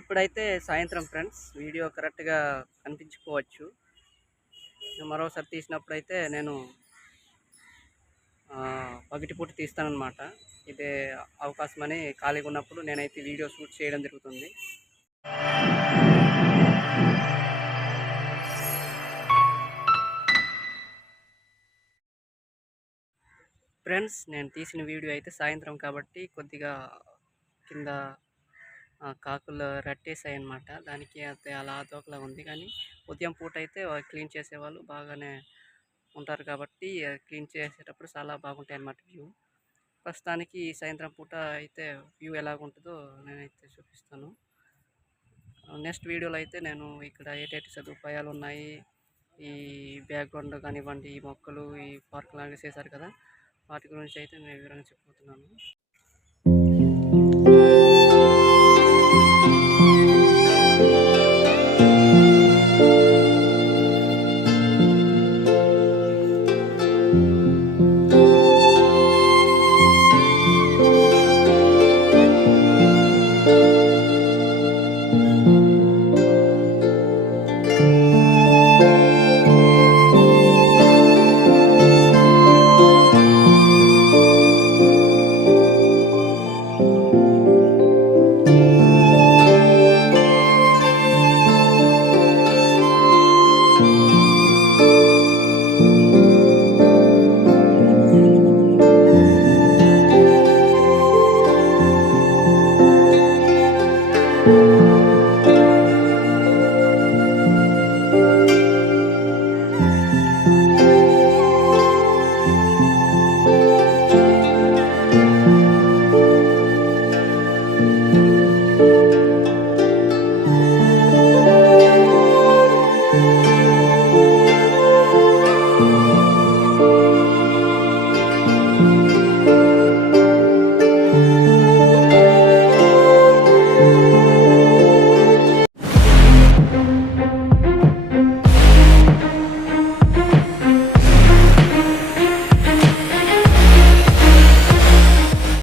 ఇప్పుడైతే సాయంత్రం friends video కరెక్ట్గా కనిపించుకోవచ్చు. మరోసారి తీసినప్పుడైతే నేను పగటిపూట తీస్తానన్నమాట. ఇదే అవకాశమని ఖాళీగా ఉన్నప్పుడు నేనైతే వీడియో షూట్ చేయడం జరుగుతుంది. ఫ్రెండ్స్ నేను తీసిన వీడియో అయితే సాయంత్రం కాబట్టి కొద్దిగా కింద కాకులు రట్టేసాయన్నమాట. దానికి అయితే అలా తోకలా ఉంది. కానీ ఉదయం పూట అయితే క్లీన్ చేసేవాళ్ళు బాగానే ఉంటారు కాబట్టి క్లీన్ చేసేటప్పుడు చాలా బాగుంటాయి అన్నమాట వ్యూ. ప్రస్తుతానికి సాయంత్రం పూట అయితే వ్యూ ఎలాగుంటుందో నేనైతే చూపిస్తాను. నెక్స్ట్ వీడియోలో అయితే నేను ఇక్కడ ఏటేటి సదుపాయాలు ఉన్నాయి, ఈ బ్యాక్గ్రౌండ్ కానివ్వండి, ఈ మొక్కలు, ఈ పార్క్ లాగా చేశారు కదా, వాటి గురించి అయితే నేను వివరంగా చెప్పబోతున్నాను.